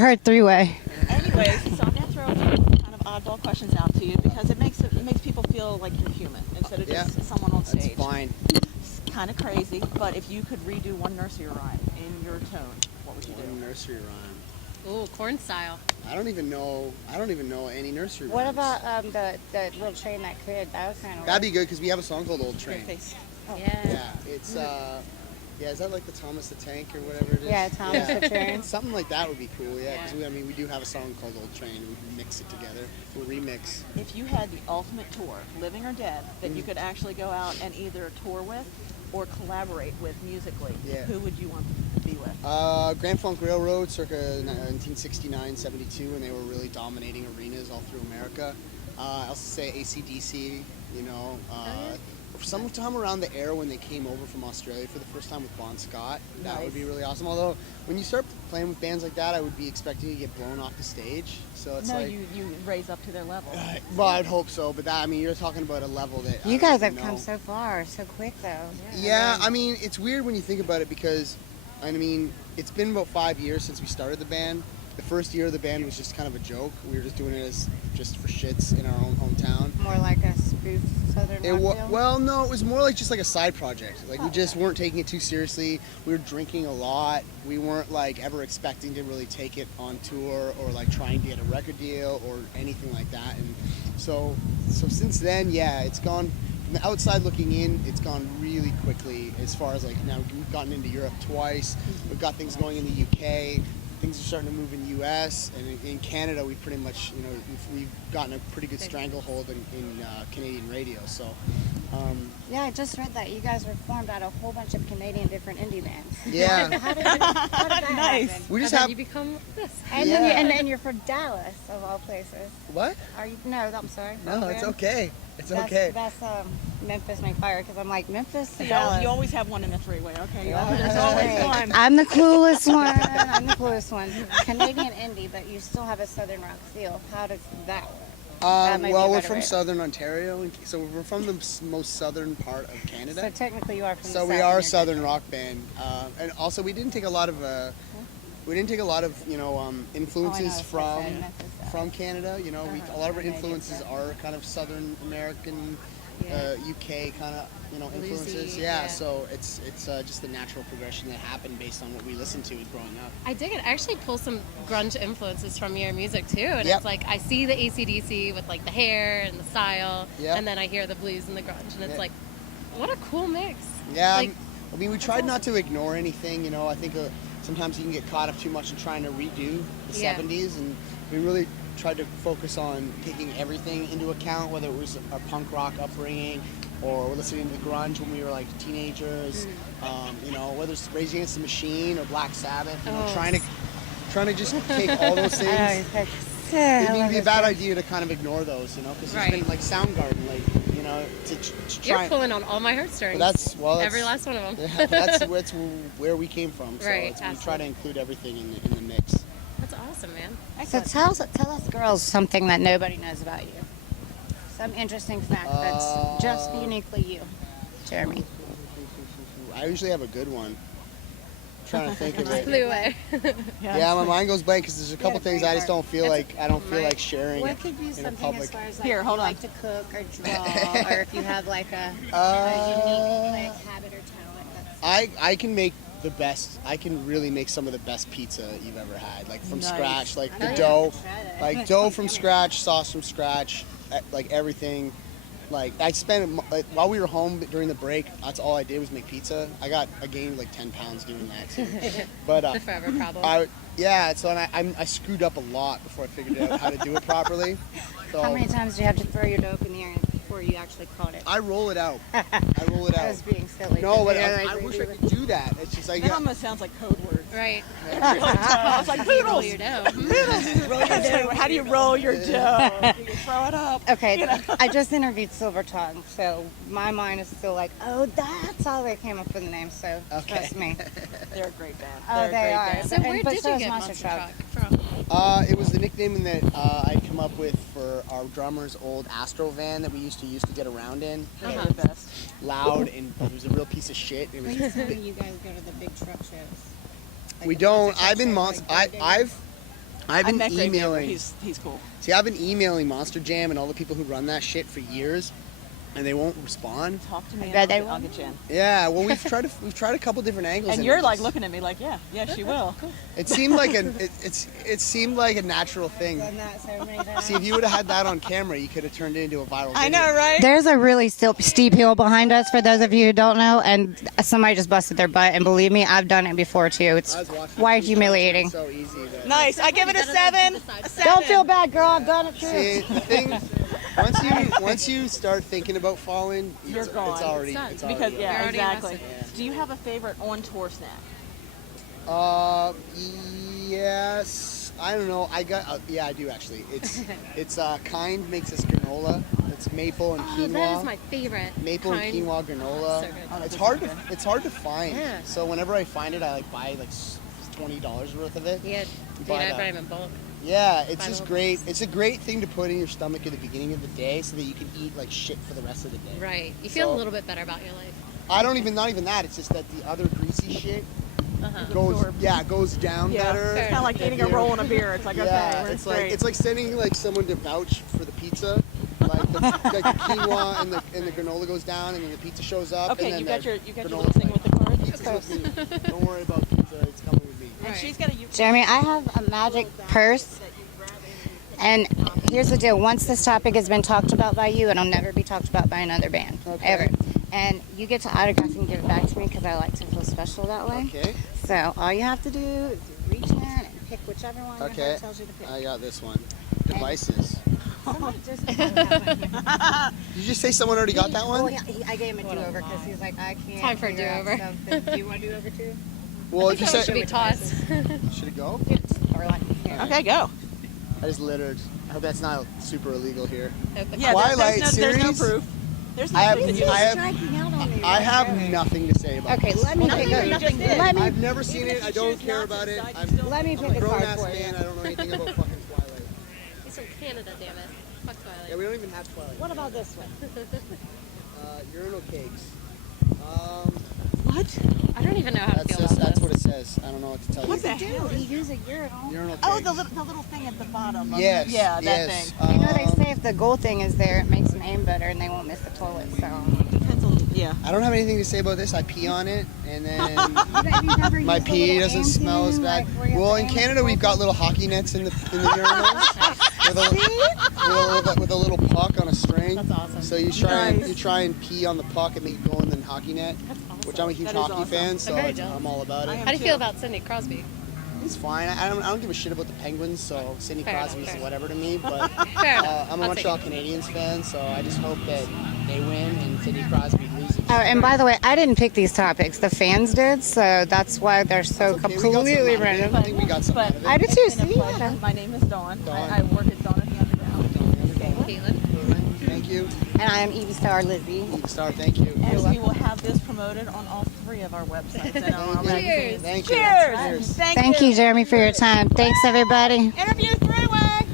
heard three-way. Anyways, so I'm gonna throw kind of oddball questions out to you because it makes people feel like you're human instead of just someone on stage. That's fine. It's kind of crazy, but if you could redo one nursery rhyme in your tone, what would you do? One nursery rhyme. Ooh, corn style. I don't even know any nursery rhymes. What about the little train that could? That was kind of. That'd be good because we have a song called Old Your Train. face. Oh. Yeah, it's is that like the Thomas the Tank or whatever it is? Yeah, Thomas the Train. Something like that would be cool. Yeah, because we do have a song called Old Train. We mix it together. We'll remix. If you had the ultimate tour, living or dead, that you could actually go out and either tour with or collaborate with musically, who would you want to be with? Grand Funk Railroad, circa 1969-72, when they were really dominating arenas all through America. I also say AC/DC, you know. Sometime around the era when they came over from Australia for the first time with Bon Scott. That would be really awesome. Although, when you start playing with bands like that, I would be expecting to get blown off the stage. So it's you raise up to their level. Well, I'd hope so, but that, I mean, you're talking about a level that You guys have come so far, so quick though. Yeah, I mean, it's weird when you think about it because, I mean, it's been about 5 years since we started the band. The first year of the band was just kind of a joke. We were just doing it just for shits in our own hometown. More like a spoof Southern RockVille? Well, no, it was more like just like a side project. Like we just weren't taking it too seriously. We were drinking a lot. We weren't like ever expecting to really take it on tour or like trying to get a record deal or anything like that. And so since then, yeah, it's gone. From the outside looking in, it's gone really quickly as far as like now we've gotten into Europe twice. We've got things going in the UK. Things are starting to move in the U.S. and in Canada. We pretty much, you know, we've gotten a pretty good stranglehold in Canadian radio. So, yeah, I just read that you guys were formed out of a whole bunch of Canadian different indie bands. Yeah. How did that Nice. happen? We just And then have. you become this. And then you're from Dallas, of all places. What? Are you? No, I'm sorry. No, it's okay. It's That's, okay. That's Memphis May Fire because I'm like Memphis. You always have one in the three-way, okay? There's always one. I'm the coolest one. I'm the coolest one. Canadian indie, but you still have a Southern rock feel. How does that work? Well, we're from Southern Ontario, so we're from the most southern part of Canada. So technically, you are from. So the we South are a and southern rock band, and also we didn't take a lot of you know influences from Canada. You know, a lot of our influences are kind of Southern American, UK kind of influences. Yeah, so it's just the natural progression that happened based on what we listened to growing up. I dig it. I actually pull some grunge influences from your music too, and it's like I see the AC/DC with like the hair and the style, and then I hear the blues and the grunge, and it's like, what a cool mix. Yeah, like, I mean, we tried not to ignore anything. You know, I think sometimes you can get caught up too much in trying to redo the 70s, and we really tried to focus on taking everything into account, whether it was our punk rock upbringing or listening to grunge when we were like teenagers, you know, whether it's Rage Against the Machine or Black Sabbath, you know, trying to just take all those things. It'd be a bad idea to kind of ignore those, you know, because there's been like Soundgarden, like, you know, to try. You're pulling on all my heartstrings. That's every last one of them. Yeah, that's where we came from. So we try to include everything in the mix. That's awesome, man. So tell us girls something that nobody knows about you. Some interesting fact that's just uniquely you, Jeremy. I usually have a good one. I'm trying to think of it. Flew away. Yeah, my mind goes blank because there's a couple things I just don't feel like sharing. What could be something public. as far as like Here, hold you on. like to cook or draw, or if you have like a unique like habit or talent? I can make the best. I can really make some of the best pizza you've ever had, like from scratch, like the dough, like dough from scratch, sauce from scratch, like everything. Like I spent while we were home during the break. That's all I did was make pizza. I gained like 10 pounds doing that too. But the forever problem. I screwed up a lot before I figured out how to do it properly. So, How many times do you have to throw your dough up in the air before you actually caught it? I roll it out. I was being silly. No, but I wish I could do that. It's just like That almost sounds like code words. Right. It's like Roll poodles. your dough. Roll your dough. How do you roll your dough? Do you throw it up? Okay, I just interviewed Silver Tongue, so my mind is still like, oh, that's how they came up with the name, so trust me. They're a great band. Oh, they are. So where did you get Monster Truck from? It was the nickname that I'd come up with for our drummer's old Astro van that we used to get around in. They're the best. Loud, and it was a real piece of shit. It was. You guys go to the big truck shows. We don't. I've been I've been met Greg Beaver. emailing. He's cool. See, I've been emailing Monster Jam and all the people who run that shit for years, and they won't respond. Talk to me. I bet and they I'll get you in. Yeah, well, we've tried a couple different angles. And you're like looking at me like, yeah, she will. It seemed like it seemed like a natural thing. Done that so many times. See, if you would have had that on camera, you could have turned it into a viral video. I know, right? There's a really steep hill behind us for those of you who don't know, and somebody just busted their butt. And believe me, I've done it before too. It's quite humiliating. It's so easy. Nice. I give it a 7. Don't feel bad, girl. I've done it too. See, the thing, once you start thinking about falling, You're gone. It's already. Because You're yeah, already exactly. invested. Do you have a favorite on tour snack? Yes. I don't know. I got. Yeah, I do actually. It's Kind makes this granola. It's maple and quinoa. That is my favorite. Maple Kind. and quinoa granola. So good. It's hard to find. Yeah. So whenever I find it, I like buy like $20 worth of it. Yeah, dude, But, I buy them in bulk. Yeah, it's Buy just the whole great. box. It's a great thing to put in your stomach at the beginning of the day so that you can eat like shit for the rest of the day. Right. You feel So- a little bit better about your life. Not even that. It's just that the other greasy shit Uh-huh. goes down Yeah. better. It's kind of like if eating a you're- roll and a beer. It's like, Yeah, okay, it's great. like it's like sending like someone to vouch for the pizza. Like the quinoa and the granola goes down, and then the pizza shows up. Okay, and then you got the your granola's little thing with the card. Pizza's with me. Don't worry about pizza. It's coming with me. And she's got a Ukraine. Jeremy, I have a magic purse. And here's the deal. Once this topic has been talked about by you, it'll never be talked about by another band. Okay. Ever. And you get to autograph and give it back to me because I like to feel special that way. Okay. So all you have to do is reach in and pick whichever one your Okay. heart tells you to pick. I got this one. Devices. Somebody just got that one. Did you just say someone already got that Well, one? I gave him a do-over because he's like, I can't. Time for a figure out do-over. something. Do you want a do-over too? Well, if you That said, should be tossed. should it go? Or like, here. Okay, go. I just littered. I hope that's not super illegal here. Yeah, Twilight there's series? no proof. There's no I have- proof that you I have- Striking out on me I right have there. nothing to say about Okay, this. let me Nothing pick that you just did. Let me I've never seen it. I don't care about it. I'm let me a pick a grown card ass for man. you. I don't know anything about fucking Twilight. He's from Canada, damn it. Fuck Twilight. Yeah, we don't even have Twilight. What about this one? Urinal cakes. What? I don't even know how to feel about That's this. what it says. I don't know what to tell What you. the hell? He used a urinal. Urinal cakes. Oh, the little thing at the bottom. Yes. Yeah, that yes. thing. You know they say if the gold thing is there, it makes them aim better and they won't miss the toilet. So. Depends on. Yeah. I don't have anything to say about this. I pee on it, and then You've never my used a pee little doesn't aim smell as thing, bad. like, where you have Well, to in aim Canada, it we've got little hockey nets in the urinals with a little puck on a string. That's awesome. So you try and pee on the puck and make it go in the hockey net. That's awesome. Which I'm a huge That is hockey awesome. fan, so I'm very jealous. I'm all about I it. am How do you too. feel about Sidney Crosby? It's fine. I don't give a shit about the Penguins, so Sidney Fair enough, Crosby's fair whatever to me. But Fair enough. I'm a I'll take Montreal it. Canadiens fan, so I just hope that they win and Sidney Crosby loses. Oh, and by the way, I didn't pick these topics. The fans did, so that's why they're so Okay, we got completely something out of it. random. I think we got something out of it. I do too. It's been a See? pleasure. My name is Dawn. Dawn. I work at Dawn at the Underground. Caitlin. Thank you. And I am EvieStar Lizzie. Star, thank you. And we will have this promoted on all 3 of our websites and on our magazines. Thank you. Cheers! Thank you, Jeremy, for your time. Thanks, everybody. Interview 3-way!